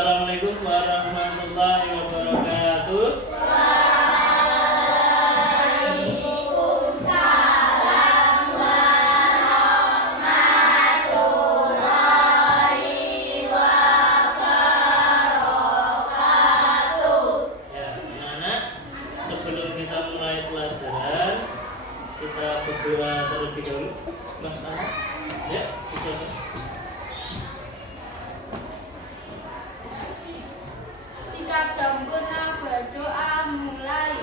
Assalamualaikum warahmatullahi wabarakatuh. Waalaikumsalam warahmatullahi wabarakatuh. Ya, anak-anak, sebelum kita mulai pelajaran, kita berdoa terlebih dahulu. Mas Anak, ya, bisa. Sikap sempurna berdoa mulai.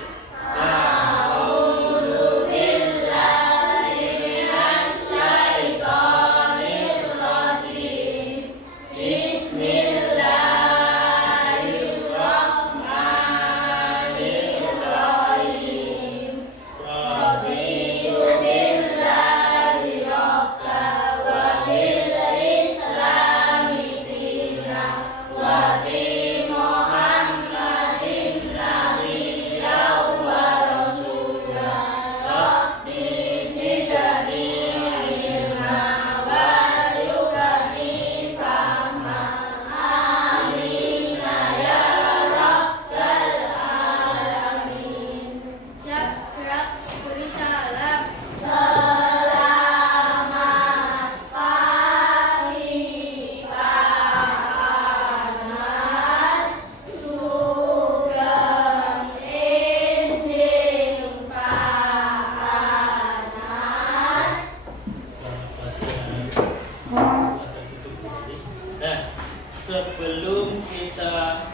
Sebelum kita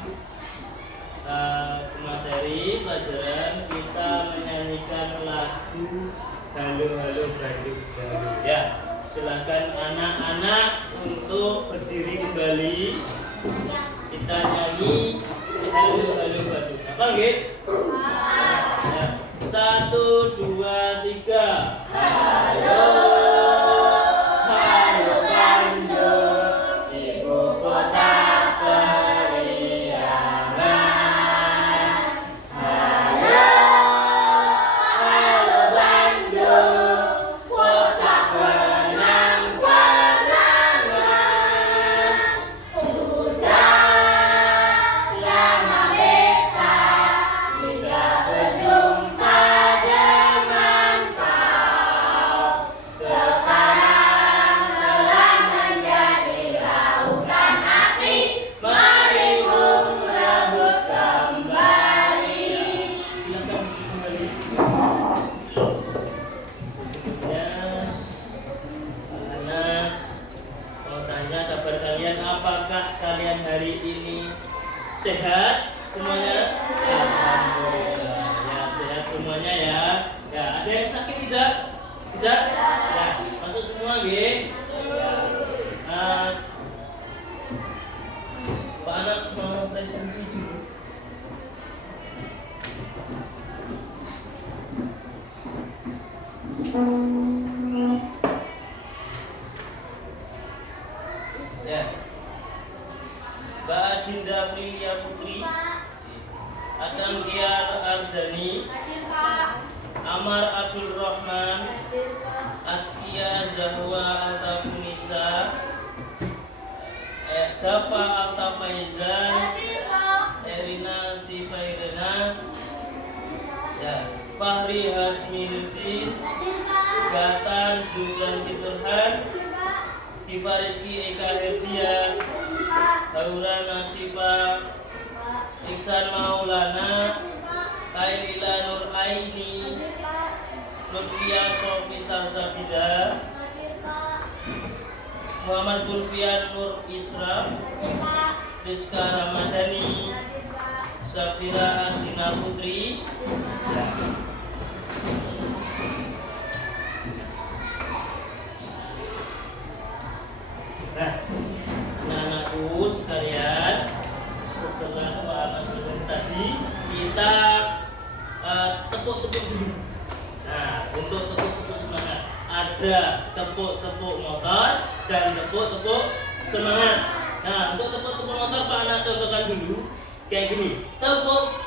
ke materi pelajaran, kita menyanyikan lagu Halo Halo Bandung Baru. Ya, silakan anak-anak untuk berdiri kembali. Kita nyanyi Halo Halo Bandung. Apa nggih? Ya. 1, 2, 3. Halo. Apakah kalian hari ini sehat semuanya? Alhamdulillah. Ya, sehat semuanya ya. Ya, ada yang sakit tidak? Tidak? Ya, masuk semua nggih. Ya. Pak Anas mau presensi dulu. Ya. Mbak Dinda Priya Putri, Adam Kiar Ardani, Amar Abdul Rahman, Askia Zahwa Altafunisa, Dafa Altafaizan, Erina Stifaidana, ya, Fahri Hasminuddin, Gatan Zublan Fiturhan, Ivariski Eka Herdia, Harura Nasifa, Iksan Maulana, Kailila Nur Aini, Lutfia Sofi Salsabida, Muhammad Zulfian Nur Isra, Rizka Ramadhani, Safira Astina Putri. Nah, anak-anakku sekalian, setelah Pak Anas tadi kita tepuk-tepuk dulu. Nah, untuk tepuk-tepuk semangat ada tepuk-tepuk motor dan tepuk-tepuk semangat. Nah, untuk tepuk-tepuk motor Pak Anas contohkan dulu kayak gini. Tepuk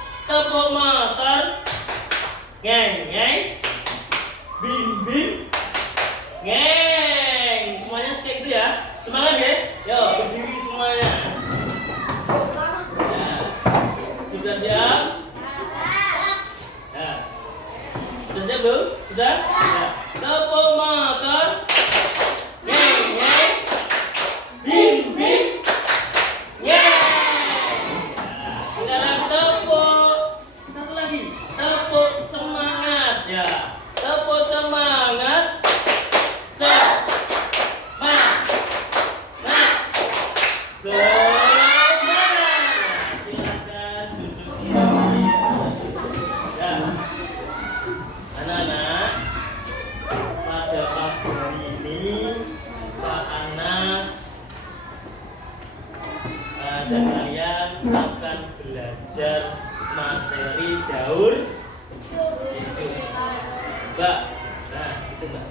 motor, ngeng ngeng, bim bim, ngeng. Semuanya kayak gitu ya. Semangat ya. Yo, berdiri semuanya. Sudah? Ya. Tepuk motor. Ngeng ngeng. Bim bim. Yeay. Nah, sekarang tepuk. Satu lagi. Tepuk semangat ya. Tepuk semangat. Semangat. Semangat. Nah, silakan duduk di ya. Anak-anak, pada pagi hari ini Pak Anas dan kalian akan belajar materi daur hidup. Mbak, nah itu Mbak.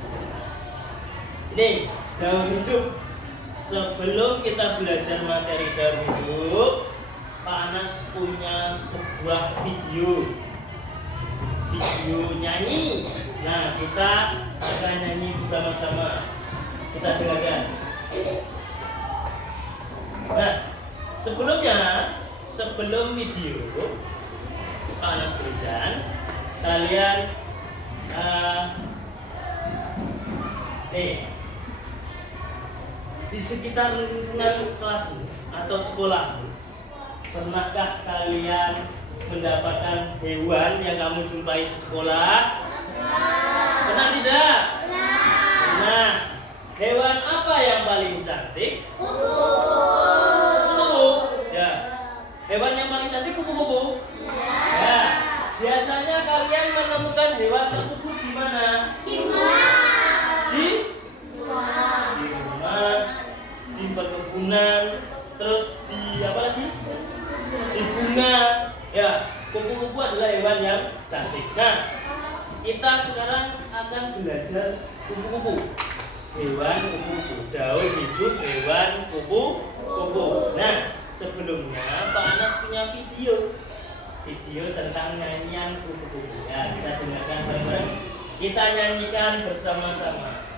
Ini daur hidup. Sebelum kita belajar materi daur hidup, Pak Anas punya sebuah video nyanyi. Nah, kita akan nyanyi bersama-sama. Kita dengarkan. Nah, sebelum video Pak Anas berikan, kalian di sekitar lingkungan kelasmu atau sekolahmu, pernahkah kalian mendapatkan hewan yang kamu jumpai di sekolah? Pernah tidak? Pernah. Hewan apa yang paling cantik? Kupu-kupu. Ya. Hewan yang paling cantik kupu-kupu. Ya. Biasanya kalian menemukan hewan tersebut di mana? Di rumah, di perkebunan, terus di apa lagi? Di bunga. Ya, kupu-kupu adalah hewan yang cantik. Nah, kita sekarang akan belajar kupu-kupu. Hewan kupu-kupu, daur hidup hewan kupu-kupu. Nah, sebelumnya Pak Anas punya video tentang nyanyian kupu-kupu. Ya, kita dengarkan bareng-bareng. Kita nyanyikan bersama-sama.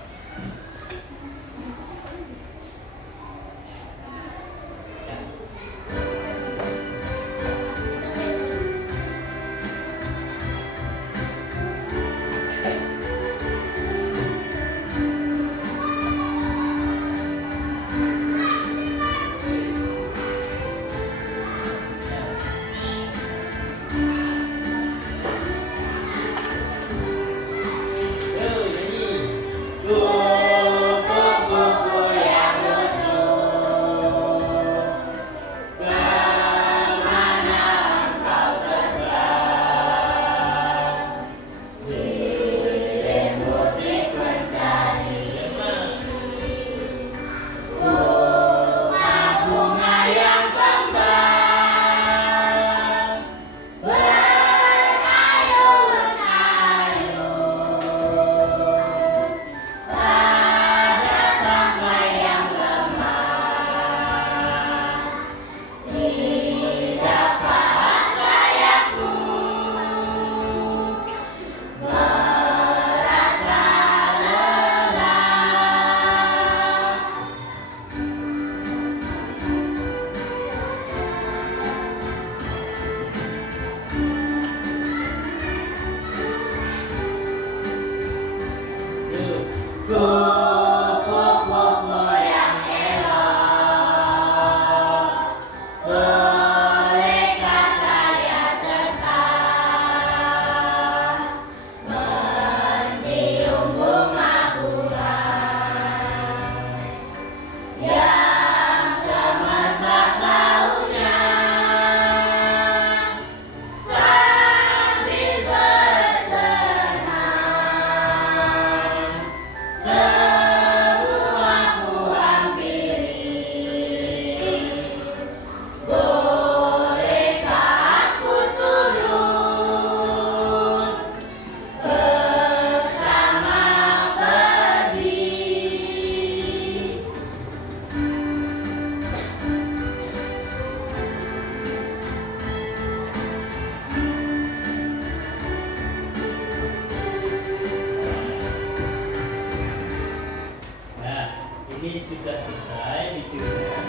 sudah selesai videonya.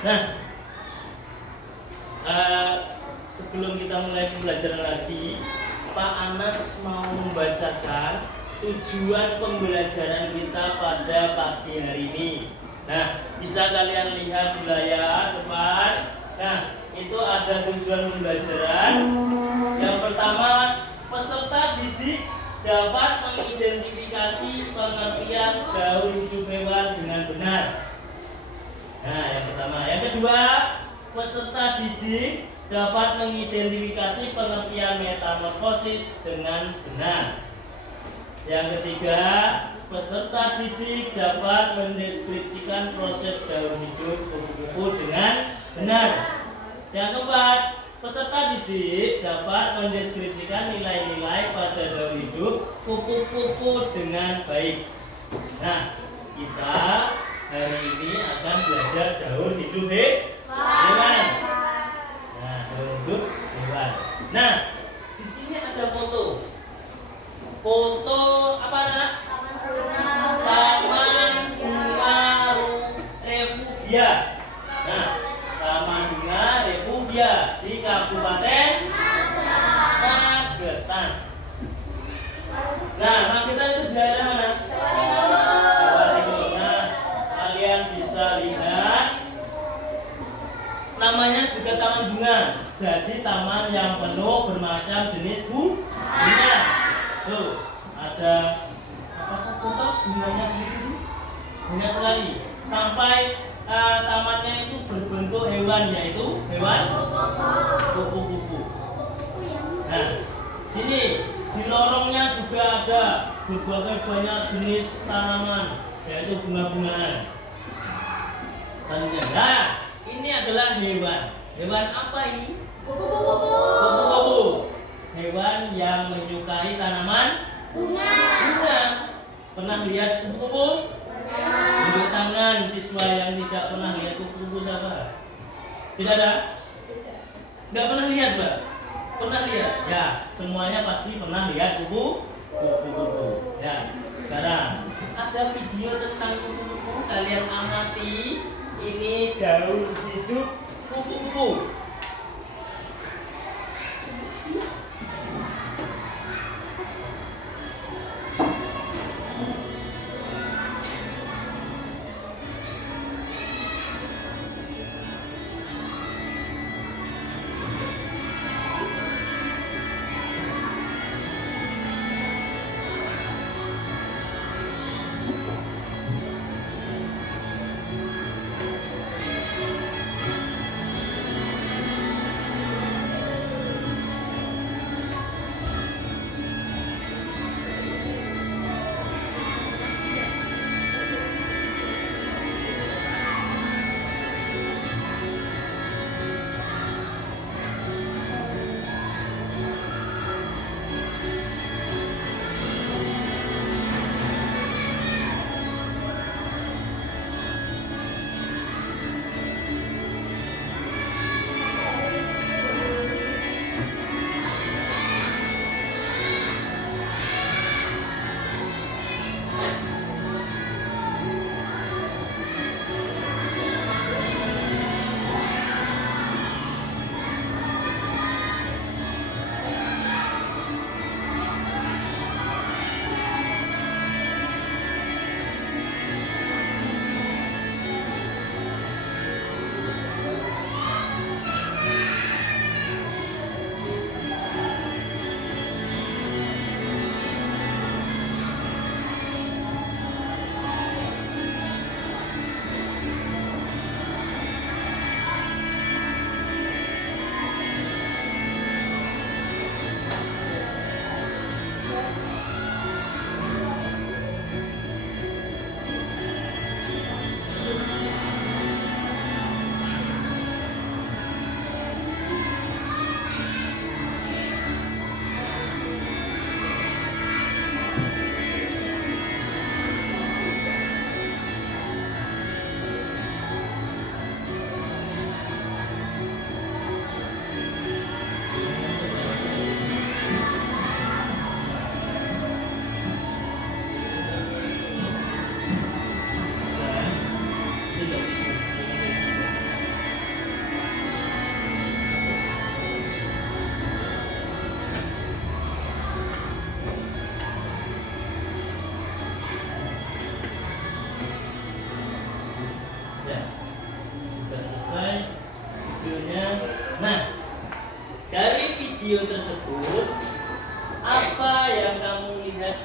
Nah, sebelum kita mulai pembelajaran lagi, Pak Anas mau membacakan tujuan pembelajaran kita pada pagi hari ini. Nah, bisa kalian lihat di layar depan. Nah, itu ada tujuan pembelajaran. Yang pertama, peserta didik dapat mengidentifikasi pengertian gaul hidup hewan dengan benar. Nah, yang pertama. Yang kedua, peserta didik dapat mengidentifikasi pengertian metamorfosis dengan benar. Yang ketiga, peserta didik dapat mendeskripsikan proses gaul hidup kupu-kupu dengan benar. Yang keempat, peserta didik dapat mendeskripsikan nilai-nilai pada gaul hidup kupu-kupu dengan baik. Nah, kita hari ini akan belajar gaul hidup hewan. Nah, gaul hidup hewan. Nah, di sini ada foto. Foto apa nak? Taman Bunga Refugia. Nah, Taman Bunga Refugia di Kabupaten Magetan. Nah, Magetan itu daerah mana? Jawa Timur. Nah, kalian bisa lihat namanya juga taman bunga. Jadi taman yang penuh bermacam jenis bunga. Tuh, ada apa saja toh bunganya segitu? Banyak sekali. Sampai tamannya itu berbentuk hewan, yaitu hewan kupu-kupu. Nah, sini di lorongnya juga ada berbagai banyak jenis tanaman, yaitu bunga-bungaan. Nah, ini adalah hewan. Hewan apa ini? Kupu-kupu. Hewan yang menyukai tanaman bunga. Pernah lihat kupu-kupu? Tunjuk tangan siswa yang tidak pernah lihat kupu-kupu siapa? Tidak ada? Tidak pernah lihat, Mbak? Pernah lihat? Ya, semuanya pasti pernah lihat kupu-kupu. Ya, sekarang ada video tentang kupu-kupu. Kalian amati. Ini gaul hidup kupu-kupu.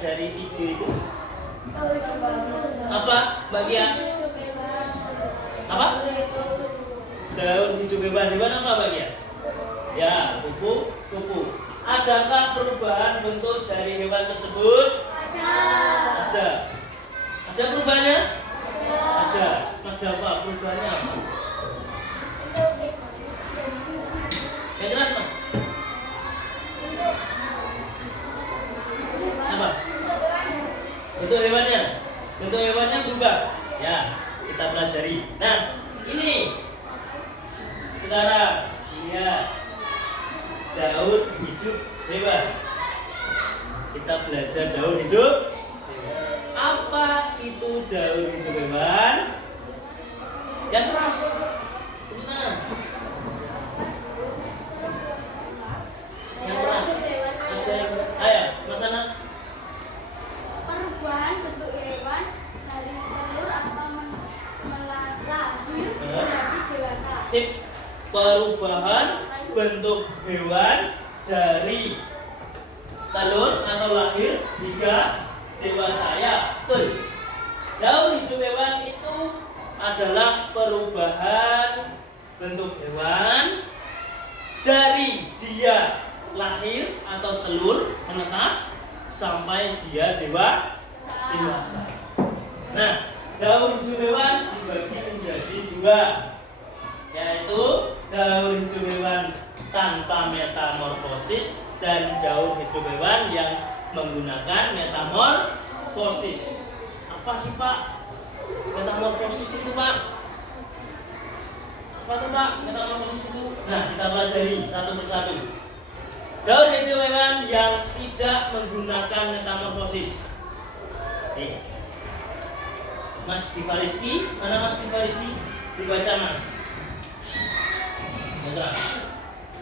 dari video itu? Apa bagian? Apa? Daun hidup hewan apa bagian? Ya, kupu. Adakah perubahan bentuk dari hewan tersebut? Ada. Ada perubahannya? Ada. Mas Java, perubahannya apa? Yang jelas Mas. Apa? Bentuk hewannya. Bentuk hewannya berubah. Ya, kita pelajari. Nah, ini sekarang lihat daun hidup hewan. Kita belajar daun hidup. Apa itu daun hidup hewan? Yang keras. Benar. Yang keras. Ada yang ayo, Mas Ana. Perubahan bentuk hewan dari telur atau lahir menjadi dewasa. Sip. Perubahan bentuk hewan dari telur atau lahir hingga dewasa. Ya, betul. Daun hidup hewan itu adalah perubahan bentuk hewan dari dia lahir atau telur menetas sampai dia dewasa. Nah, daun hidup hewan dibagi menjadi dua, yaitu daun hidup hewan tanpa metamorfosis dan daun hidup hewan yang menggunakan metamorfosis. Apa sih Pak metamorfosis itu Pak? Apa tuh Pak metamorfosis itu? Nah, kita pelajari satu persatu. Daun hidup hewan yang tidak menggunakan metamorfosis. Nih, Mas Divariski, mana Mas Divariski? Dibaca Mas. Jelas.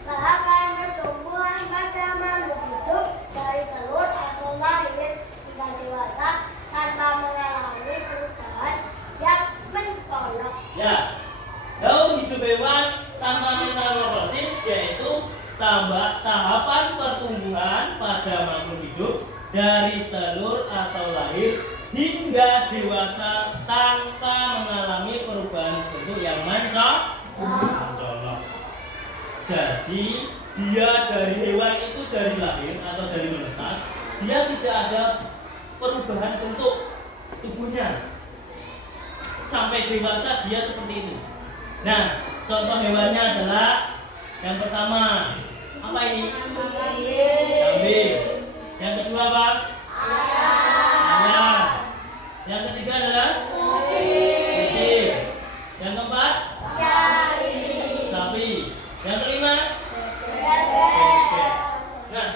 Tahap yang bertumbuh pada makhluk hidup dari telur atau lahir hingga dewasa tanpa mengalami perubahan yang mencolok. Ya, daun hidup hewan tanpa metamorfosis yaitu tahapan pertumbuhan pada makhluk hidup dari telur atau lahir hingga dewasa tanpa mengalami perubahan bentuk yang mencolok. Jadi dia dari hewan itu dari lahir atau dari menetas, dia tidak ada perubahan bentuk tubuhnya. Sampai dewasa dia seperti itu. Nah, contoh hewannya adalah yang pertama, apa ini? Kambing. Yang kedua apa? Ayam. Yang ketiga adalah kucing. Yang keempat? Sapi. Yang kelima? Bebek. Nah,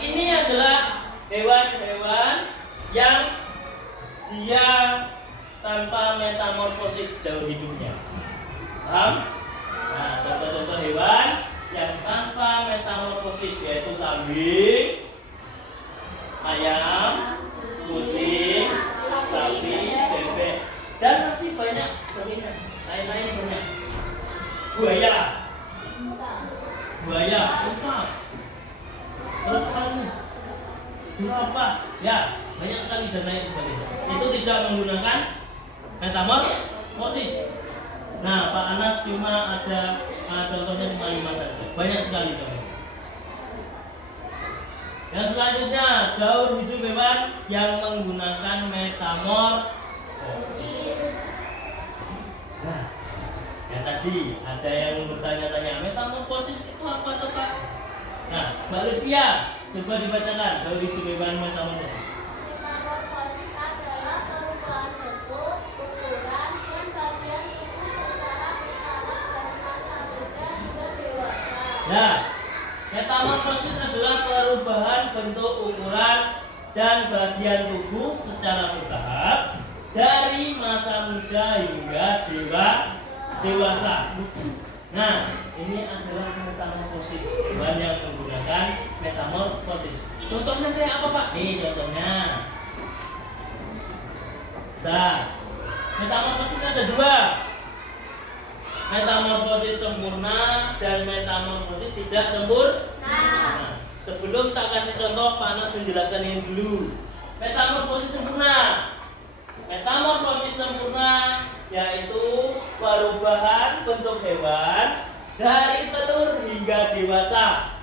ini adalah hewan-hewan yang dia tanpa metamorfosis daun hidupnya. Paham? Nah, contoh-contoh hewan yang tanpa metamorfosis yaitu kambing, ayam, kucing, sapi, bebek, dan masih banyak sebagainya. Lain-lain banyak. Buaya, sumpah. Terus kamu jerapah, ya banyak sekali dan lain sebagainya. Itu tidak menggunakan metamorfosis. Nah, Pak Anas cuma ada contohnya cuma 5 saja. Banyak sekali contohnya. Yang selanjutnya, daun hidup hewan yang menggunakan metamorfosis. Nah, yang tadi ada yang bertanya-tanya, metamorfosis itu apa tuh Pak? Nah, Mbak Livia, coba dibacakan daun hidup hewan metamorfosis. Metamorfosis adalah perubahan bentuk, ukuran, dan bagian tubuh secara bertahap dari masa muda hingga dewasa. Nah, metamorfosis adalah perubahan bentuk, ukuran, dan bagian tubuh secara bertahap dari masa muda hingga dewasa. Nah, ini adalah metamorfosis hewan yang menggunakan metamorfosis. Contohnya kayak apa Pak? Nih contohnya. Nah, metamorfosis ada dua. Metamorfosis sempurna dan metamorfosis tidak sempurna. Sebelum tak kasih contoh, Pak Anas menjelaskan ini dulu. Metamorfosis sempurna. Metamorfosis sempurna yaitu perubahan bentuk hewan dari telur hingga dewasa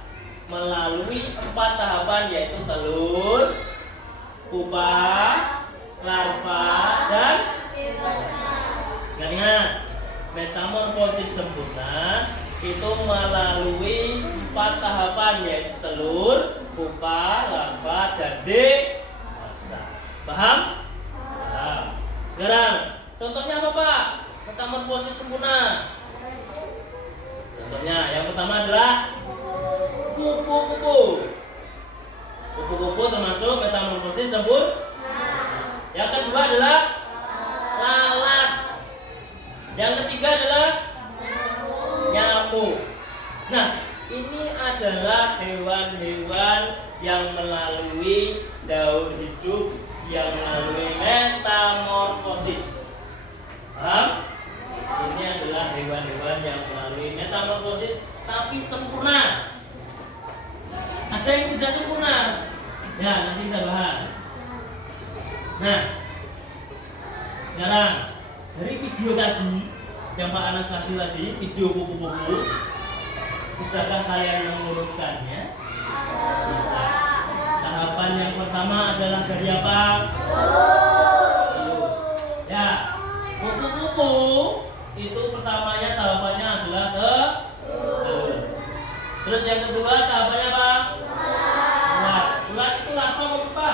melalui 4 tahapan, yaitu telur, pupa, larva, dan Dewasa. ingat, metamorfosis sempurna itu melalui 4 tahapan, yaitu telur, pupa, larva, dan dewasa. Paham? Paham. Sekarang contohnya apa, Pak? Metamorfosis sempurna. Contohnya yang pertama adalah kupu-kupu. Kupu-kupu termasuk metamorfosis sempurna. Yang kedua adalah lalat. Yang ketiga adalah nyamuk. Nah, ini adalah hewan-hewan yang melalui daur hidup, yang melalui metamorfosis. Paham? Ini adalah hewan-hewan yang melalui metamorfosis tapi sempurna. Ada yang tidak sempurna. Ya, nanti kita bahas. Nah, sekarang dari video tadi yang Pak Anas kasih tadi, video kupu-kupu, bisakah kalian mengurutkannya? Bisa. Tahapan yang pertama adalah dari apa? Ya, kupu-kupu itu pertamanya tahapannya adalah telur. Terus yang kedua tahapannya apa? Ulat. Ulat itu larva apa pupa?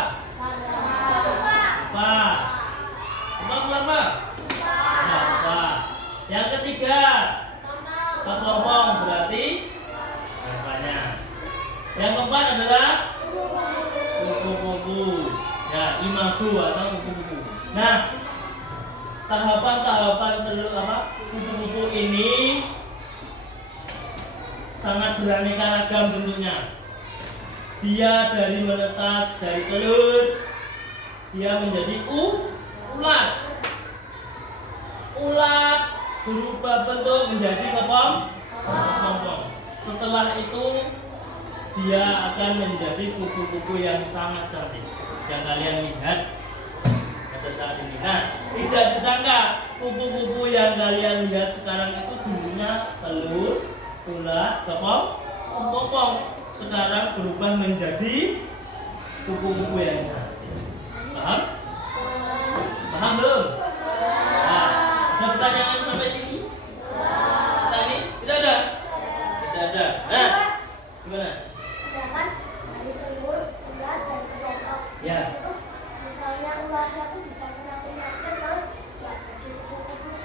Pupa. Pupa larva? Larva. Yang ketiga kepompong, berarti larvanya. Yang keempat adalah kupu-kupu. Ya, imago atau kupu-kupu. Nah, tahapan-tahapan telur kupu-kupu ini sangat beraneka ragam bentuknya. Dia dari menetas dari telur, dia menjadi ulat. Ulat berubah bentuk menjadi kepompong. Setelah itu dia akan menjadi kupu-kupu yang sangat cantik yang kalian lihat pada saat ini. Nah, tidak disangka kupu-kupu yang kalian lihat sekarang itu dulunya telur, ulat, kepompong. Sekarang berubah menjadi kupu-kupu yang cantik. Paham? Paham belum? Nah, ada pertanyaan sampai sini? Tadi tidak ada? Tidak ada. Nah, gimana? Sedangkan dari telur, ulat, dan kepompong Ya. itu misalnya ulatnya tuh bisa kena penyakit terus ya jadi kupu-kupu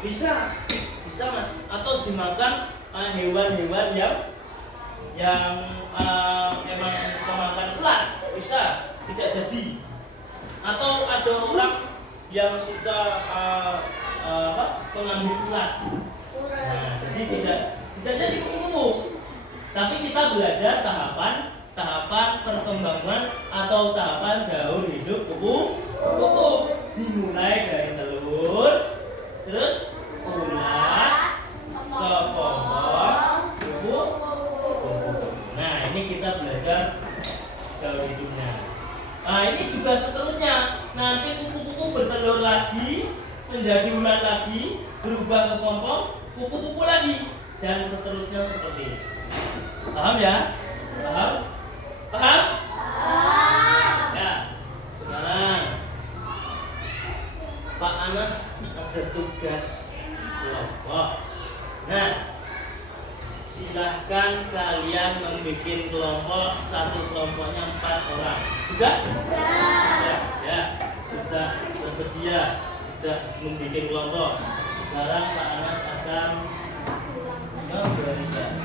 bisa ya? Bisa Mas. Atau dimakan hewan-hewan yang memang memakan ulat, bisa tidak jadi. Atau ada orang yang suka mengambil ulat. Nah, jadi tidak jadi kupu-kupu. Tapi kita belajar tahapan perkembangan atau tahapan daur hidup kupu-kupu. Dimulai dari telur, terus ulat, kepompong, kupu-kupu. Nah, ini kita belajar daur hidupnya. Nah, ini juga seterusnya. Nanti kupu-kupu bertelur lagi, menjadi ulat lagi, berubah ke kepompong, kupu-kupu lagi, dan seterusnya seperti ini. Paham ya? Paham? Paham? Ya. Sekarang Pak Anas ada tugas kelompok. Nah, silahkan kalian membuat kelompok, satu kelompoknya 4 orang. Sudah? Sudah. Ya, sudah tersedia, sudah membuat kelompok. Sekarang Pak Anas akan memberikan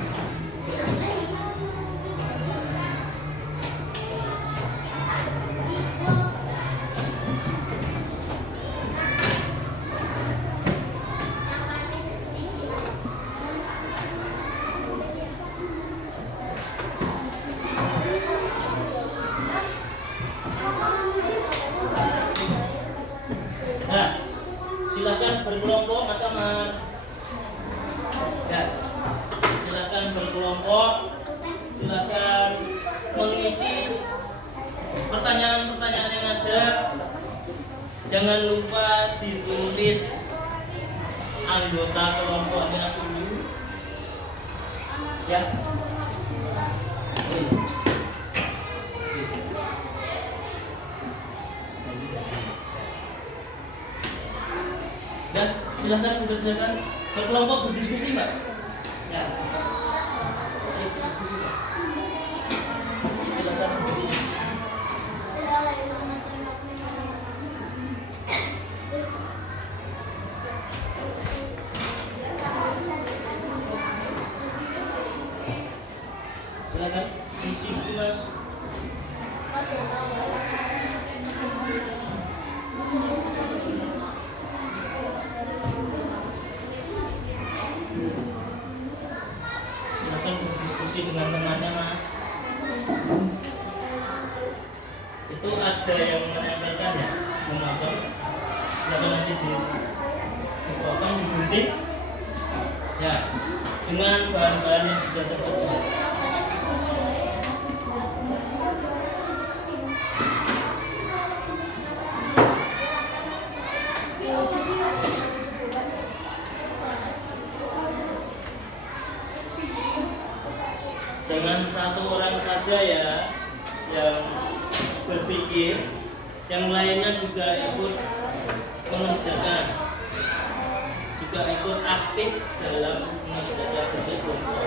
silakan berkelompok Mas Aman. Ya. Silakan berkelompok. Silakan mengisi pertanyaan-pertanyaan yang ada. Jangan lupa ditulis anggota kelompoknya dulu ya. Ya, silahkan dikerjakan. Berkelompok berdiskusi, Mbak. Ya. Ayo berdiskusi, Mbak. Silahkan berdiskusi. Silakan diskusi, Mas. Silakan berdiskusi dengan temannya, Mas. Itu ada yang menempelkan ya, memotong. Silakan nanti dipotong, digunting. Ya, dengan bahan-bahan yang sudah tersedia. Jangan satu orang saja ya yang berpikir, yang lainnya juga ikut mengerjakan, juga ikut aktif dalam mengerjakan tugas kelompok.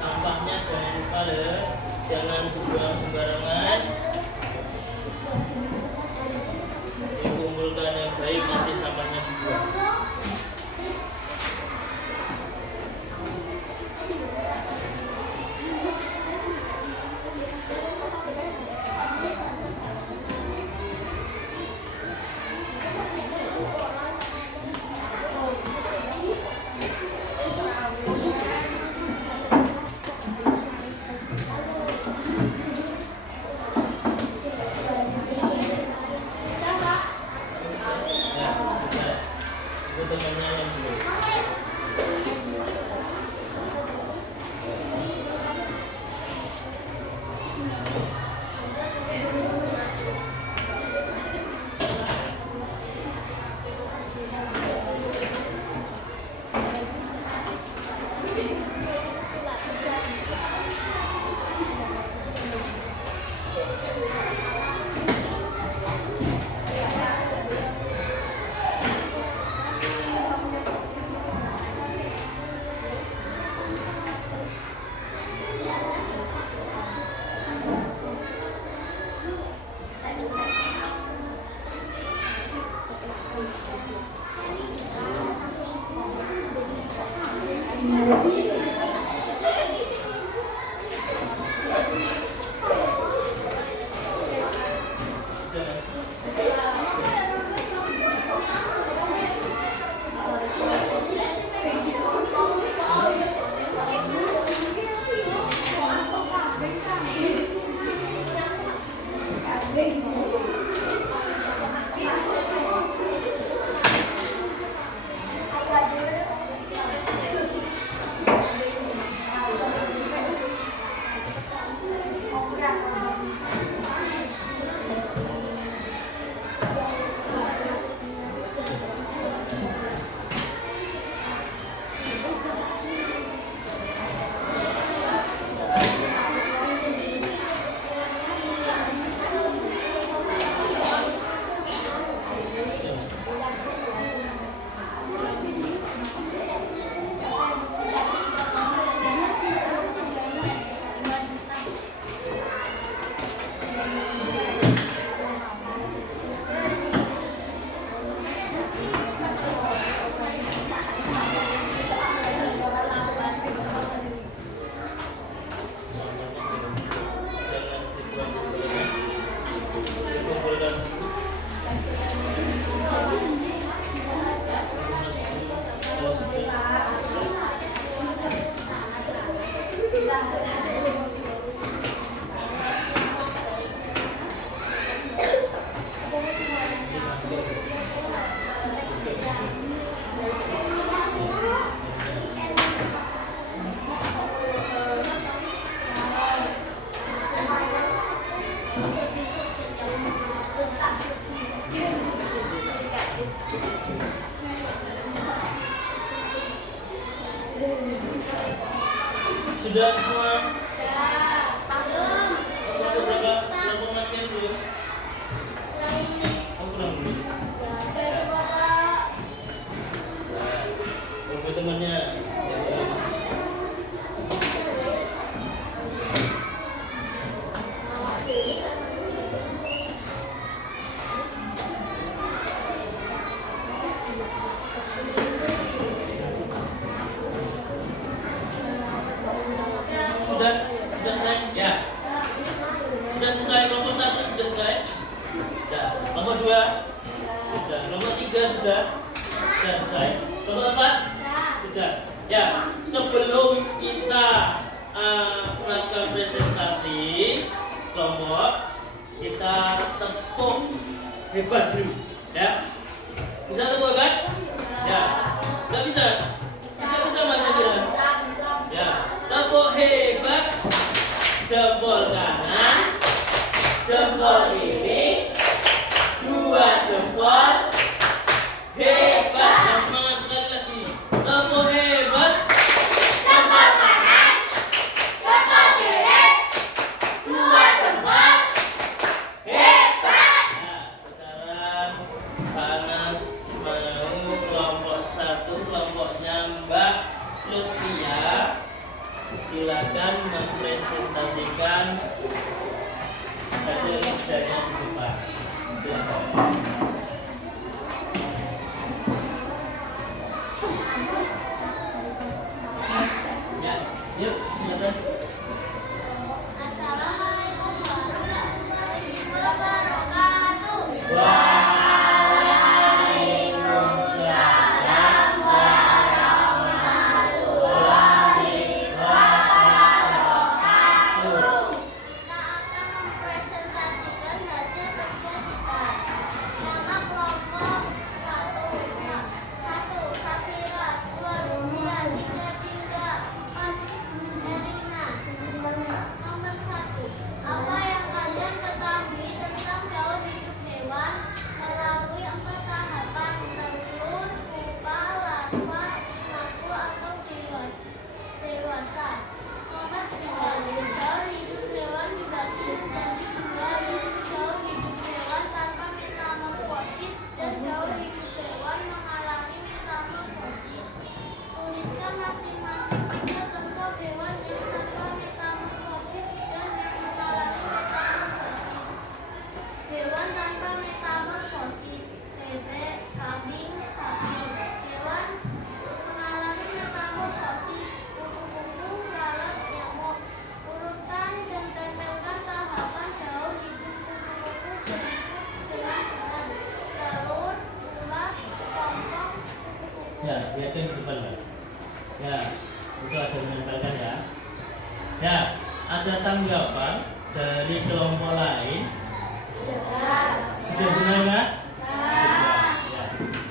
Sampahnya jangan lupa loh, jangan dibuang sembarangan. Dikumpulkan yang baik, nanti sampahnya dibuang. Ya, sudah. Itu temannya yang belum. Sudah semua? Kurang berapa? Berapa masnya dulu? Oh, kurang dulu. Berapa temannya? Ya, sudah selesai? Ya. Sudah selesai kelompok 1 sudah selesai? Sudah. Kelompok 2 sudah. Kelompok 3 sudah selesai. Kelompok 4 sudah. Ya, sebelum kita melakukan presentasi kelompok, kita tepuk hebat dulu, ya. Bisa tepuk hebat? Ya. Nggak bisa? Nggak bisa Mas Indra? Ya. Tepuk hebat. jempol kanan, jempol kiri, dua jempol. Hebat, yang semangat sekali lagi. Tepuk hebat. Jempol kanan, jempol kiri, dua jempol. Hebat. Nah, sekarang Pak Anas mau kelompok 1, kelompoknya Mbak Lutfia. Silakan mempresentasikan hasil kerjanya di depan. Silakan. Ya, yuk silakan. Assalamualaikum warahmatullahi wabarakatuh. Waalaikumsalam warahmatullahi wabarakatuh. Kita akan mempresentasikan hasil kerja kita. Nama kelompok 1 Safira, 2 Runia, 3 Dinda, 4 Erina. Nomor 1. Apa yang kalian ketahui tentang daur hidup hewan melalui 4 tahapan: telur, pupa, larva, imago atau dewasa. Nomor 2. Daur hidup hewan dibagi menjadi 2, yaitu daur hidup hewan tanpa metamorfosis dan daur hidup hewan mengalami metamorfosis. Tuliskan masing-masing 3 contoh hewan yang tanpa metamorfosis dan yang mengalami metamorfosis. Hewan tanpa metamorfosis: bebek, kambing, sapi. Hewan mengalami metamorfosis: kupu-kupu, lalat, nyamuk. Urutkan dan tempelkan tahapan daur hidup kupu-kupu berikut dengan benar: telur, ulat, kepompong, kupu-kupu. Ya, lihatin di depan Mbak. Ya, itu ada menempelkan ya. Ya, ada tanggapan dari kelompok lain. Sudah benar nggak? Sudah. Ya.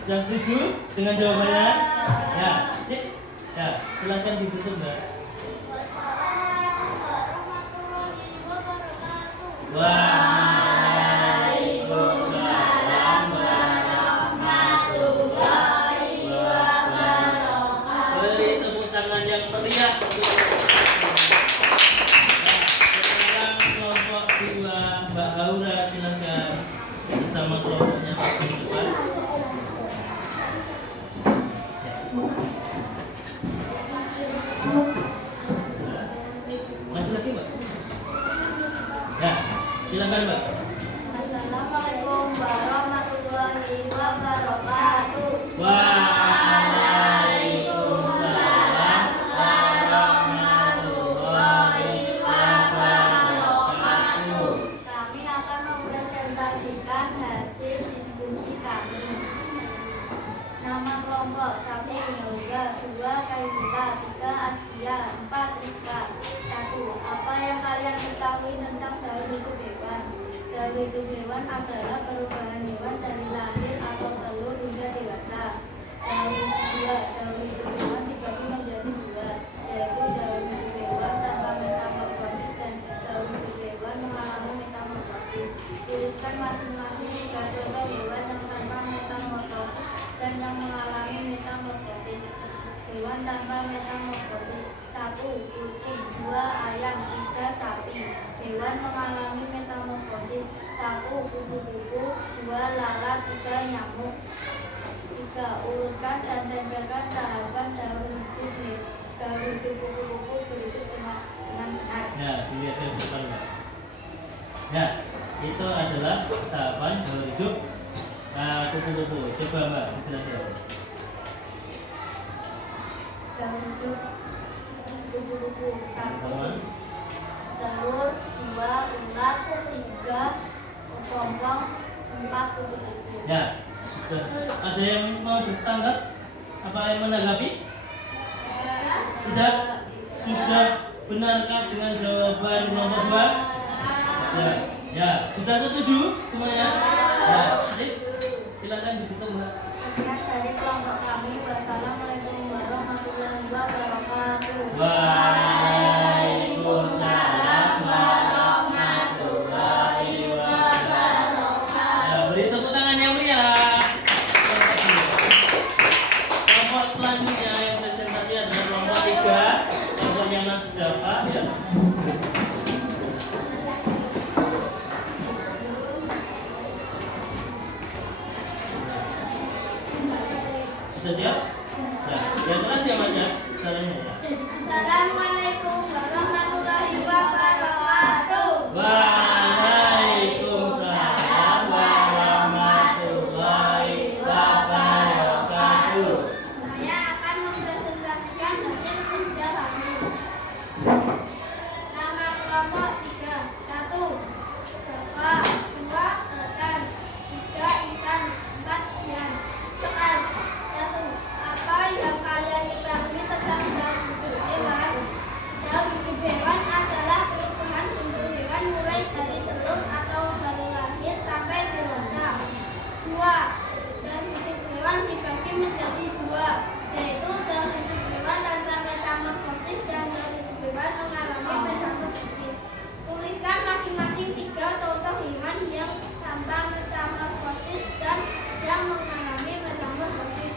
Sudah setuju dengan jawabannya? Ya, sip. Ya, silakan ditutup Mbak. Wassalamualaikum warahmatullahi wabarakatuh. Waalaikumsalam warahmatullahi wabarakatuh. Beri tepuk tangan yang meriah untuk sekarang kelompok 2 Mbak Aura, silakan bersama kelompoknya Pak depan. Masih lagi Mbak? Ya, silakan Mbak. Assalamualaikum warahmatullahi wabarakatuh. Waalaikumsalam warahmatullahi wabarakatuh. Kami akan mempresentasikan hasil diskusi kami. Nama kelompok 1 Yoga, 2 Kairila, 3 Askia, 4 Rizka. 1. Apa yang kalian ketahui tentang daur hidup hewan? Daur hidup hewan adalah perubahan hewan dari lahir atau telur hingga dewasa. Daur hidup hewan dibagi menjadi 2, yaitu daur hidup hewan tanpa metamorfosis dan daur hidup hewan mengalami metamorfosis. Tuliskan masing-masing 3 contoh hewan yang tanpa metamorfosis dan yang mengalami metamorfosis. Hewan tanpa metamorfosis: 1. Kucing, 2. Ayam, 3. Sapi. Hewan mengalami metamorfosis: 1. Kupu-kupu, 2. Lalat, 3. Nyamuk. 3. Urutkan dan tempelkan tahapan daur hidup kupu-kupu berikut dengan benar. Ya, dilihat dari depan Mbak. Ya, itu adalah tahapan daur hidup kupu-kupu. Coba Mbak dijelaskan. Daur hidup kupu-kupu: 1. Teman. Telur, 2. Ulat, 3. Kepompong, 4. Kupu-kupu. Ya, sudah. Ada yang mau ditangkap? Apa yang menanggapi? Tidak. Sudah benarkah dengan jawaban nomor 2? Ya, ya, sudah setuju semuanya? Ya, sip. Silakan ditutup Mbak. Sekian dari kelompok kami. Wassalamualaikum warahmatullahi wabarakatuh. Waalaikumsalam apa ya? Sudah siap? Nah, yang keras ya Mas ya? Caranya ya. Assalamualaikum warahmatullahi wabarakatuh. Waalaikumsalam warahmatullahi wabarakatuh. Saya akan mempresentasikan hasil kerja kami. Nama kelompok 3. 1. Bapak, 2. Rekan, 3. Insan, 4. Dian. Soal 1. Apa yang kalian ketahui tentang daun hidup hewan? Daun hidup hewan adalah perubahan bentuk hewan mulai dari telur atau baru lahir sampai dewasa. 2. Daun hidup hewan dibagi menjadi 2, yaitu daun hidup hewan tanpa metamorfosis dan daun hidup hewan mengalami metamorfosis. Tuliskan masing-masing 3 contoh hewan yang tanpa metamorfosis dan yang mengalami metamorfosis.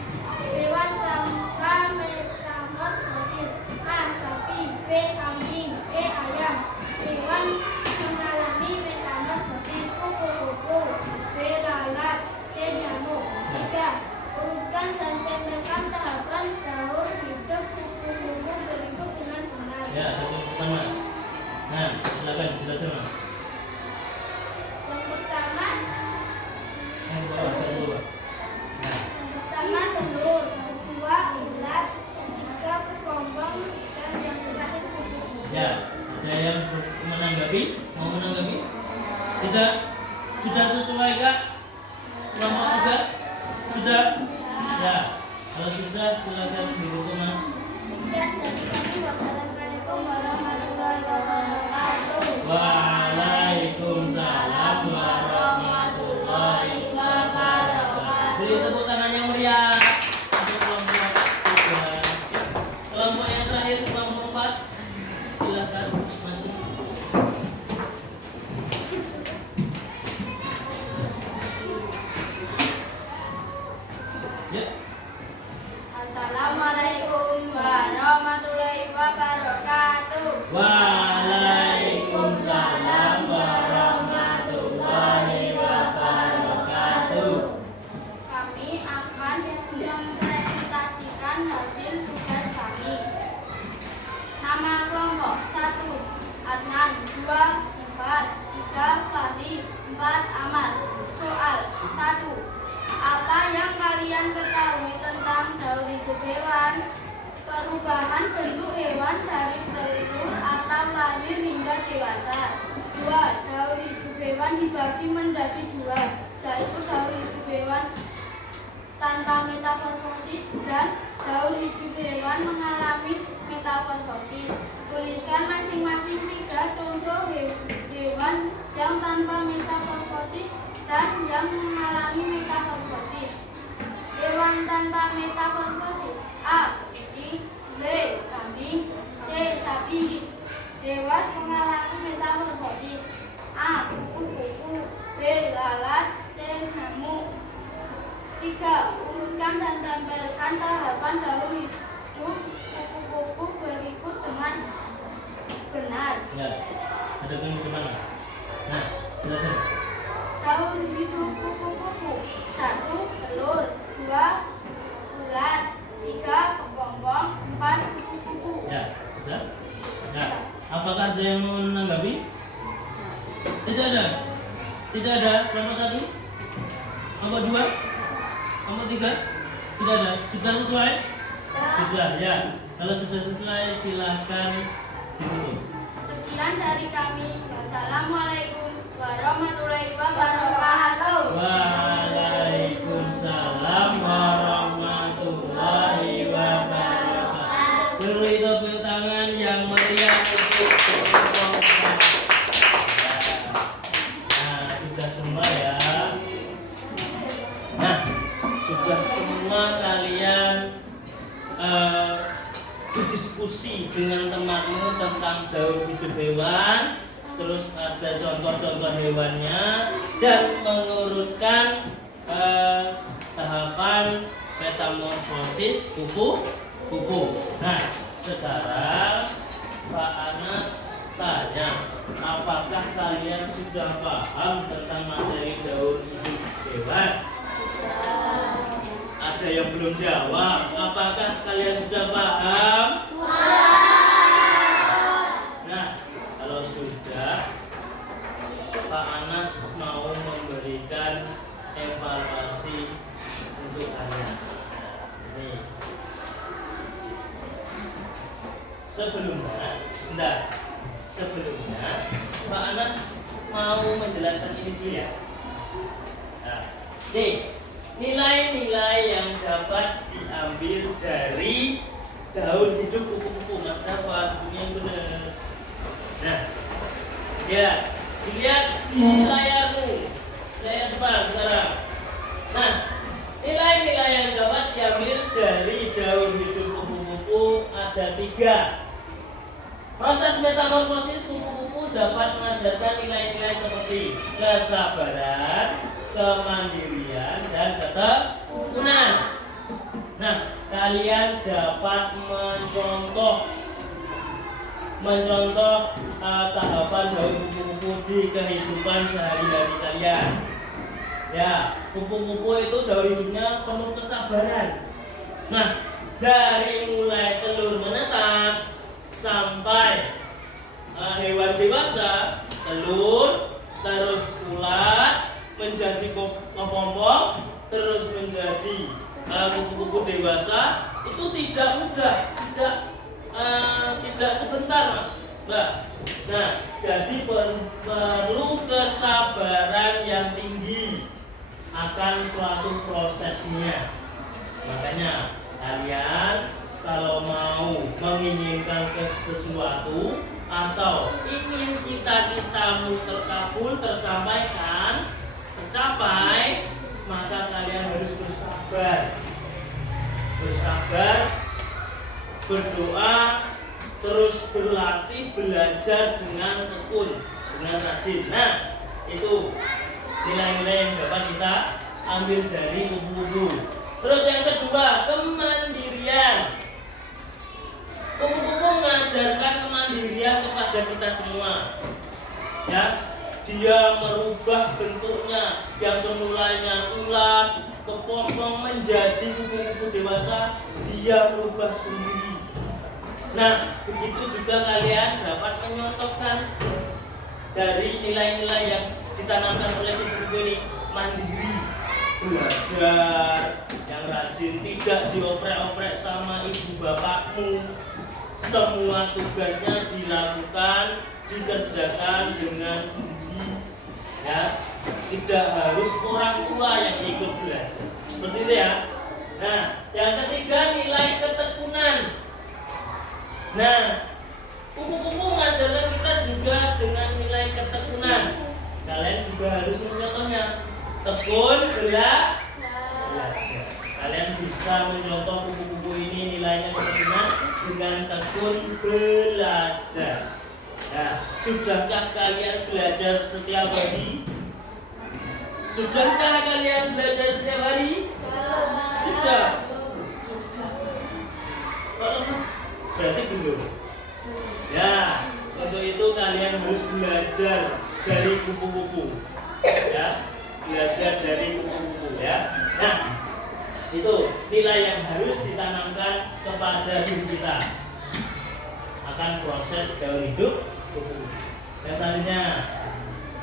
Hewan tanpa metamorfosis: A. Sapi, B. Kambing, C. Ayam. Hewan mengalami metamorfosis: kupu-kupu, B. Lalat, C. nyamuk. 3. Urutkan dan tempelkan tahapan daur hidup kupu-kupu berikut dengan benar. Ya, satu pertama. Nah, silakan dijelaskan Mas. Yang pertama, Yang bawah, yang bawah. Nah, telur, yang kedua ulat, yang ketiga kepompong, dan yang terakhir kupu-kupu. ya, ada yang menanggapi? Mau menanggapi? Tidak? Sudah sesuai kah? Kelompok 3? Sudah? Ya. Kalau sudah, silakan dibuka Mas. Sekian dari kami. Wassalamualaikum warahmatullahi wabarakatuh. Waalaikumsalam warahmatullahi wabarakatuh. Beri tepuk tangan yang meriah untuk kelompok 3. Kelompok yang terakhir, kelompok 4. Silakan maju. Ya. Assalamualaikum warahmatullahi wabarakatuh. Waalaikumsalam warahmatullahi wabarakatuh. Kami akan mempresentasikan hasil tugas kami. Nama kelompok 1. Adnan, 2. Ifat, 3. Fahri, 4. Amal. Soal 1. Apa yang kalian ketahui tentang daur hidup hewan? Perubahan bentuk hewan dari telur atau lahir hingga dewasa. 2. Daur hidup hewan dibagi menjadi 2, yaitu daur hidup hewan tanpa metamorfosis dan daur hidup hewan mengalami metamorfosis. Tuliskan masing-masing 3 contoh hewan yang tanpa metamorfosis dan yang mengalami metamorfosis. Hewan tanpa metamorfosis: A. Kucing, B. Kambing, C. Sapi. Hewan mengalami metamorfosis: A. Kupu-kupu, B. Lalat, C. nyamuk. 3. Urutkan dan tempelkan tahapan daur hidup kupu-kupu berikut dengan benar. Ya. Ada yang gimana? Nah, jelasin. Daur hidup kupu-kupu: 1. Telur, 2. Ulat, 3. Kepompong, 4. Kupu-kupu. Ya, sudah. Ya. Apakah ada yang mau menanggapi? Tidak ada. Tidak ada. Kelompok 1? Kelompok 2? Kelompok 3? Tidak ada. Sudah sesuai? Sudah, ya. Kalau sudah sesuai, silahkan ditutup. Sekian dari kami. Wassalamualaikum warahmatullahi wabarakatuh. Waalaikumsalam warahmatullahi wabarakatuh. Beri tepuk tangan yang meriah untuk kelompok 4. Nah, sudah semua ya. Nah, sudah semua kalian berdiskusi dengan temanmu tentang daur hidup hewan, terus ada contoh-contoh hewannya, dan mengurutkan tahapan metamorfosis kupu-kupu. Nah, sekarang Pak Anas tanya, apakah kalian sudah paham tentang materi daur hidup hewan? Ada yang belum jawab. Apakah kalian sudah paham? Nah, kalau sudah, Pak Anas mau memberikan evaluasi untuk kalian. Nih. Sebelumnya, Pak Anas mau menjelaskan ini dulu ya. Nah, nih, nilai-nilai yang dapat diambil dari daur hidup kupu-kupu. Mas dapat yang benar. Nah, ya, dilihat di layarmu, layar depan sekarang. Nah, nilai-nilai yang dapat diambil dari daur hidup kupu-kupu ada 3. Proses metamorfosis kupu-kupu dapat mengajarkan nilai-nilai seperti kesabaran, kemandirian, dan ketekunan. Nah, kalian dapat mencontoh tahapan daur kupu-kupu di kehidupan sehari-hari kalian. Ya, kupu-kupu itu daur hidupnya penuh kesabaran. Nah, dari mulai telur menetas sampai hewan dewasa, telur, terus ulat, menjadi kepompong, terus menjadi kupu-kupu dewasa, itu tidak mudah, tidak sebentar, Mas, Mbak. Nah, jadi perlu kesabaran yang tinggi akan suatu prosesnya. Makanya kalian kalau mau menginginkan sesuatu atau ingin cita-citamu terkabul, tercapai, maka kalian harus bersabar, berdoa, terus berlatih, belajar dengan tekun, dengan rajin. Nah, itu nilai-nilai yang dapat kita ambil dari kupu-kupu. Terus yang kedua, kemandirian. Kupu-kupu mengajarkan kemandirian kepada kita semua. Ya, dia merubah bentuknya yang semulanya ulat, kepompong menjadi kupu-kupu dewasa, dia merubah sendiri. Nah, begitu juga kalian dapat menyontohkan dari nilai-nilai yang ditanamkan oleh kupu-kupu ini. Mandiri, belajar, yang rajin, tidak dioprek-oprek sama ibu bapakmu. Semua tugasnya dilakukan, dikerjakan dengan sendiri. Ya, tidak harus orang tua yang ikut belajar. Seperti itu ya. Nah, yang ketiga, nilai ketekunan. Nah, kupu-kupu mengajarkan kita juga dengan nilai ketekunan. Kalian juga harus mencontohnya. Tekun, belajar. Kalian bisa mencontoh kupu-kupu ini nilainya ketekunan dengan tekun belajar. Nah, sudahkah kalian belajar setiap hari? Sudahkah kalian belajar setiap hari? Sudah. Kalau mas, berarti belum. Ya, untuk itu kalian harus belajar dari kupu-kupu. Ya, belajar dari kupu-kupu ya. Nah, itu nilai yang harus ditanamkan kepada diri kita akan proses daur hidup kupu-kupu. Yang selanjutnya,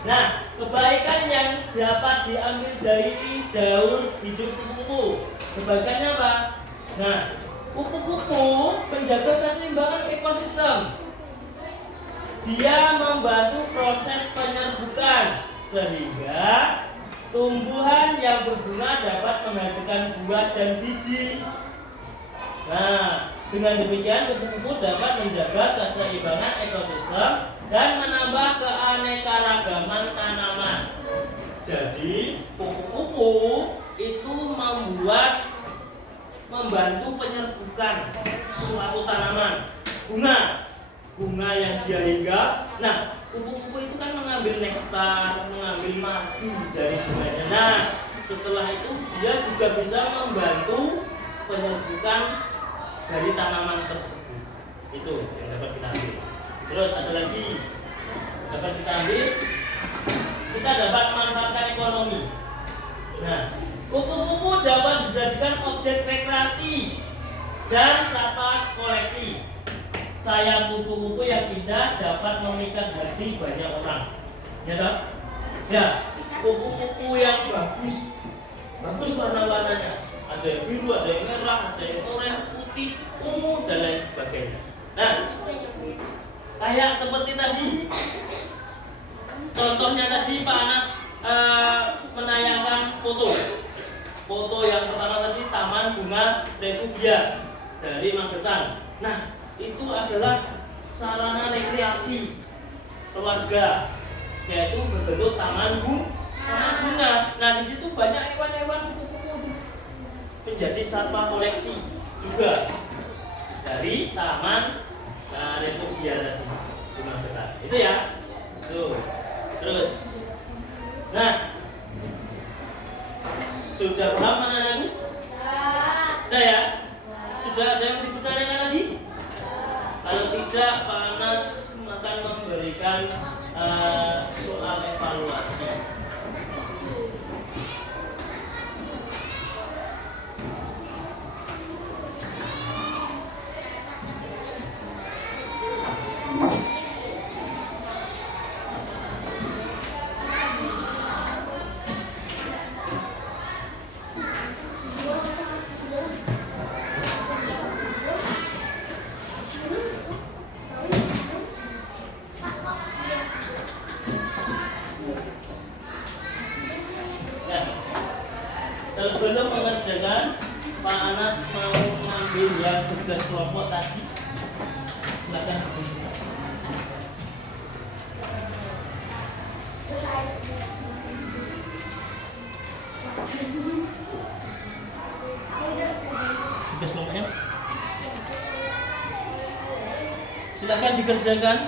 nah, kebaikan yang dapat diambil dari daur hidup kupu-kupu. Kebaikannya apa? Nah, kupu-kupu menjaga keseimbangan ekosistem. Dia membantu proses penyerbukan sehingga tumbuhan yang berbunga dapat menghasilkan buah dan biji. Nah, dengan demikian kupu-kupu dapat menjaga keseimbangan ekosistem dan menambah keanekaragaman tanaman. Jadi, kupu-kupu itu membantu penyerbukan suatu tanaman. Bunga yang dia hinggap. Nah, kupu-kupu itu kan mengambil nektar, mengambil madu dari bunganya. Nah, setelah itu dia juga bisa membantu penyerbukan dari tanaman tersebut. Itu yang dapat kita ambil. Terus ada lagi dapat kita ambil, kita dapat manfaatkan ekonomi. Nah, kupu-kupu dapat dijadikan objek rekreasi dan sapa koleksi. Sayap kupu-kupu yang indah dapat memikat hati banyak orang. Ya toh? Ya, kupu-kupu yang bagus warna-warnanya. Ada yang biru, ada yang merah, ada yang oranye, putih, ungu, dan lain sebagainya. Nah, kayak seperti tadi. Contohnya tadi Pak Anas menayangkan foto. Foto yang pertama tadi Taman Bunga Refugia dari Magetan. Nah, itu adalah sarana rekreasi keluarga, yaitu berbentuk taman bunga. Nah, di situ banyak hewan-hewan kupu-kupu menjadi satwa koleksi juga dari Taman Refugia tadi di Magetan. Itu ya. Tuh. Terus. Nah, sudah paham anak-anakku? Sudah ya? Sudah ada yang dipertanyakan lagi? Kalau tidak, Pak Anas akan memberikan soal evaluasi. Sebelum mengerjakan, Pak Anas mau mengambil yang tugas kelompok tadi. Silakan. Tugas kelompoknya. Silakan dikerjakan.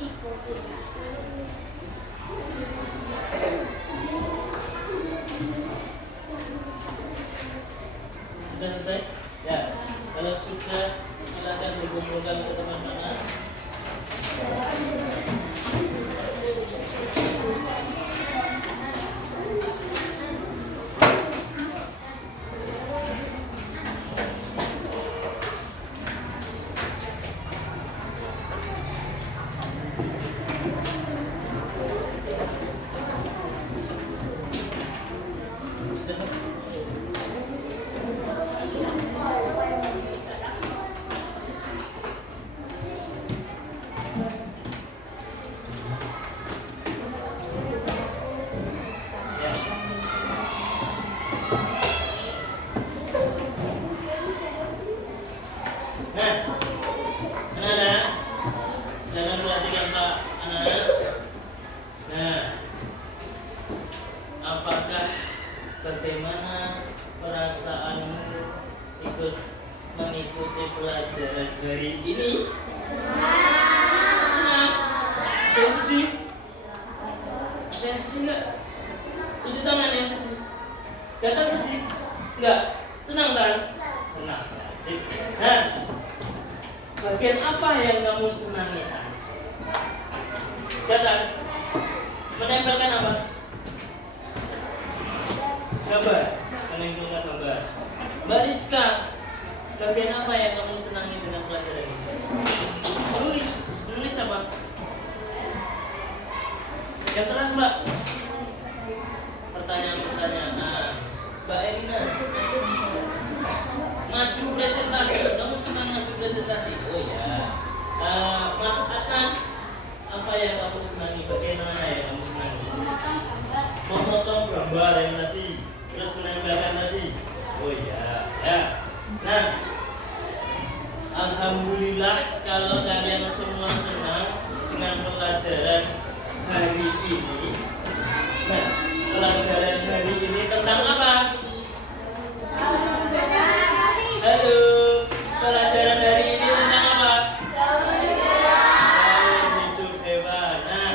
ikuti. Sudah selesai? Ya. Kalau sudah, silakan dikumpulkan ke teman Anas. Bagaimana perasaanmu ikut mengikuti pelajaran hari ini? Senang? Ada yang sedih? Ada yang sedih nggak? Tunjuk tangan yang sedih. Kelihatan sedih? Nggak? Senang kan? Senang. Nah, bagian apa yang kamu senangi? Kelihatan? Menempelkan apa? Gambar, menempelkan gambar. Mbak Rizka, bagian apa yang kamu senangi dengan pelajaran ini? Menulis apa? Yang keras Mbak. Pertanyaan. Mbak Erina, maju presentasi. Kamu senang maju presentasi? Oh ya. Mas Adnan, apa yang kamu senangi? Bagaimana yang kamu senangi? Memotong gambar yang tadi, terus menempelkan tadi. Oh iya, ya. Nah, alhamdulillah kalau kalian semua senang dengan pelajaran hari ini. Nah, pelajaran hari ini tentang apa? Halo, pelajaran hari ini tentang apa? Daur hidup hewan. Nah,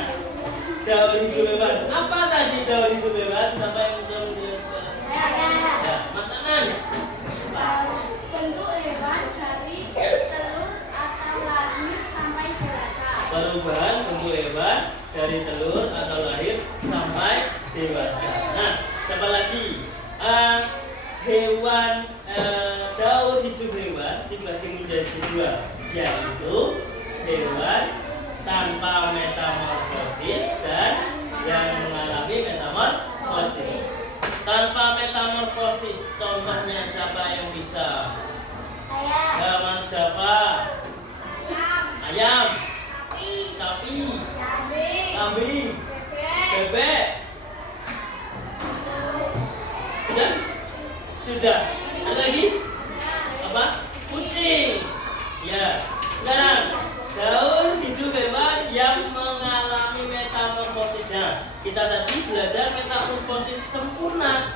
daur hidup hewan. Apa tadi daur hidup hewan? Siapa yang bisa menjelaskan? Ya, Mas Anan. Bentuk hewan dari telur atau lahir sampai dewasa. Perubahan bentuk hewan dari telur atau lahir sampai dewasa. Nah, siapa lagi? Hewan daur hidup hewan dibagi menjadi dua, yaitu hewan tanpa metamorfosis dan yang mengalami metamorfosis. Tanpa metamorfosis, contohnya siapa yang bisa? Saya. Ya, Mas Dava. Ayam, sapi, kambing, bebek. Sudah. Ada lagi? Apa? Kucing. Ya. Sekarang daur hidup hewan yang mengalami metamorfosisnya. Kita tadi belajar metamorfosis sempurna.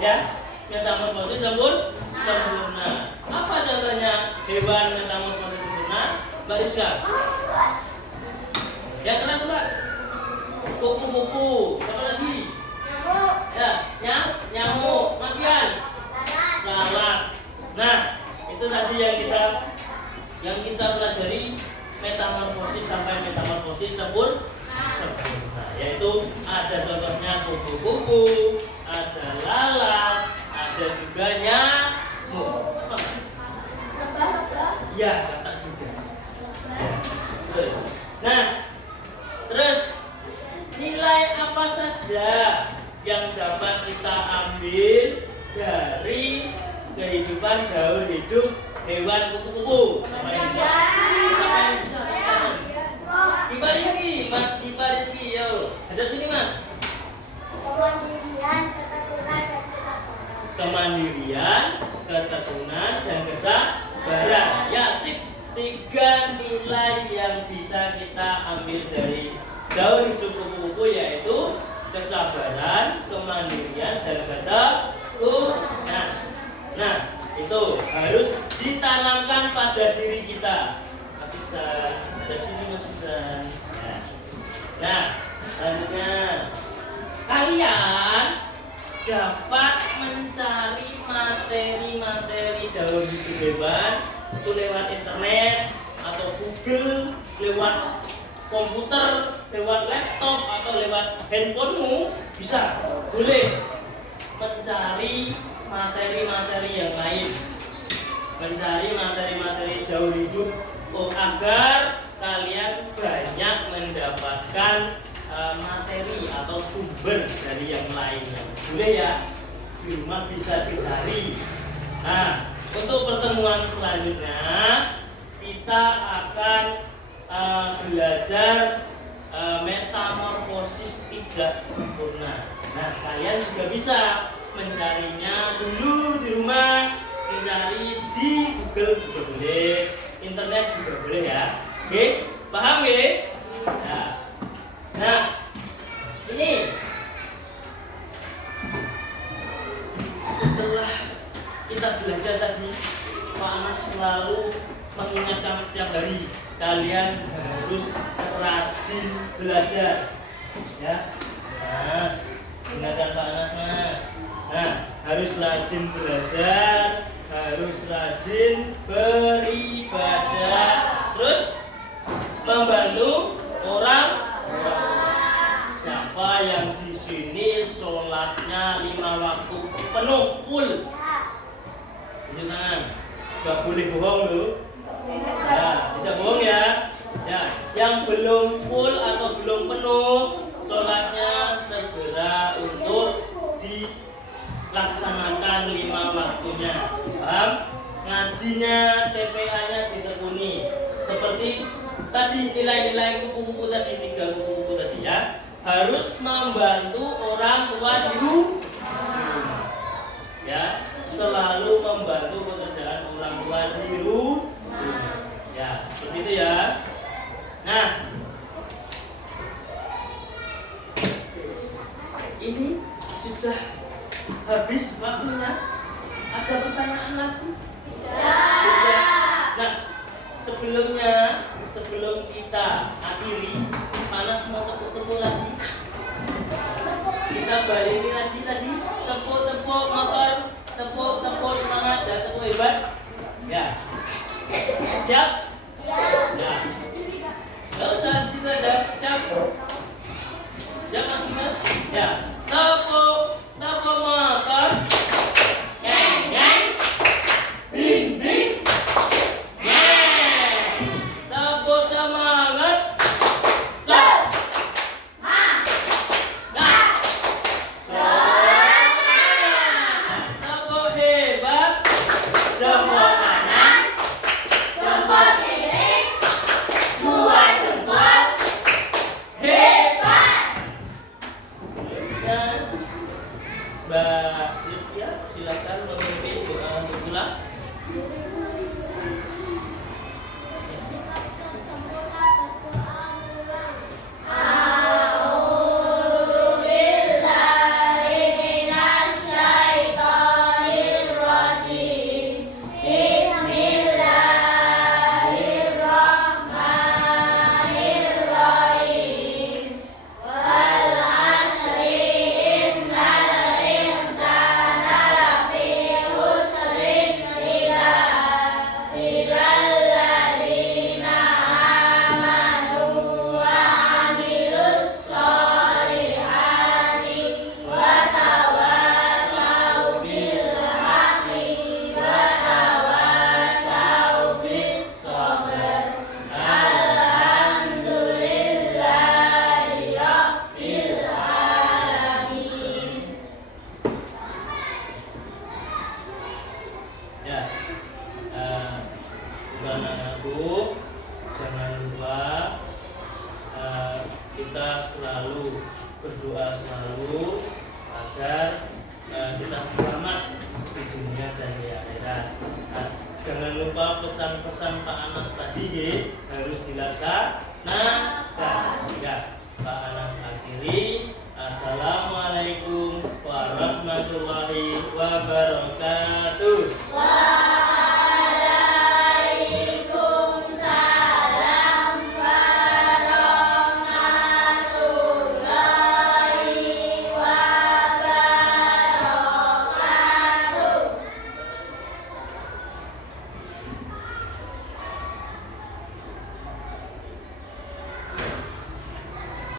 Ya, metamorfosis sempurna. Apa contohnya hewan metamorfosis sempurna? Mbak Rizka. Yang keras Mbak. Kupu-kupu. Siapa lagi? Ya, nyamuk. Mas Fian. Lalat. Nah, itu tadi yang kita pelajari metamorfosis sampai metamorfosis sempurna, yaitu ada contohnya kupu-kupu, ada lalat, ada juga nyamuk. Ya, kata juga. Nah, terus nilai apa saja yang dapat kita ambil dari kehidupan daur hidup hewan kupu-kupu? Siapa yang bisa? Iba Rizky, Mas Iba Rizky, yo. Hadap sini Mas. Kemandirian, ketekunan, dan kesabaran. Ya, sip. 3 nilai yang bisa kita ambil dari daur hidup kupu-kupu yaitu kesabaran, kemandirian, dan ketekunan. Nah, itu harus ditanamkan pada diri kita. Mas Iksan, dari sini Mas Iksan. itu lewat internet atau Google, lewat komputer, lewat laptop atau lewat handphonemu, bisa, boleh mencari materi-materi yang lain, mencari materi-materi daur hidup agar kalian banyak mendapatkan materi atau sumber dari yang lainnya. Boleh ya, di rumah bisa dicari. Nah, untuk pertemuan selanjutnya kita akan belajar metamorfosis tidak sempurna. Nah, kalian juga bisa mencarinya dulu di rumah, mencari di Google juga boleh, internet juga boleh ya. Oke, paham ya? Nah, ini setelah kita belajar tadi, Pak Anas selalu mengingatkan setiap hari kalian harus rajin belajar, ya. Mas, ingatkan Pak Anas, Mas. Nah, harus rajin belajar, harus rajin beribadah, terus membantu orang. Siapa yang di sini sholatnya 5 waktu penuh full? Tunjuk tangan. Gak boleh bohong loh. Ya, tidak bohong ya. Ya, yang belum full atau belum penuh sholatnya segera untuk dilaksanakan 5 waktunya. Paham? Ngajinya, TPA-nya ditekuni. Seperti tadi nilai-nilai kupu-kupu tadi, 3 kupu-kupu tadi ya. Harus membantu orang tua di rumah. Ya, selalu membantu pekerjaan orang tua di rumah. Ya, seperti itu ya. Nah, ini sudah habis waktunya. Ada pertanyaan lagi? Tidak. Nah, sebelum kita akhiri, Panas mau tepuk-tepuk lagi. Kita balik lagi tadi, tepuk-tepuk motor, tepuk-tepuk semangat dan tepuk hebat. Ya. Siap? Ya. Gak usah di situ aja. Siap? Siap Mas Iman? Ya. Tepuk motor. Neng, neng. Bing, bing. Neng. Tepuk semangat. Mbak Livia, silakan memimpin doa untuk pulang. Ya, anak-anakku, jangan lupa kita selalu berdoa selalu agar kita selamat di dunia dan di akhirat. Jangan lupa pesan-pesan Pak Anas tadi harus dilaksanakan. Ya, Pak Anas akhiri. Assalamualaikum warahmatullahi wabarakatuh.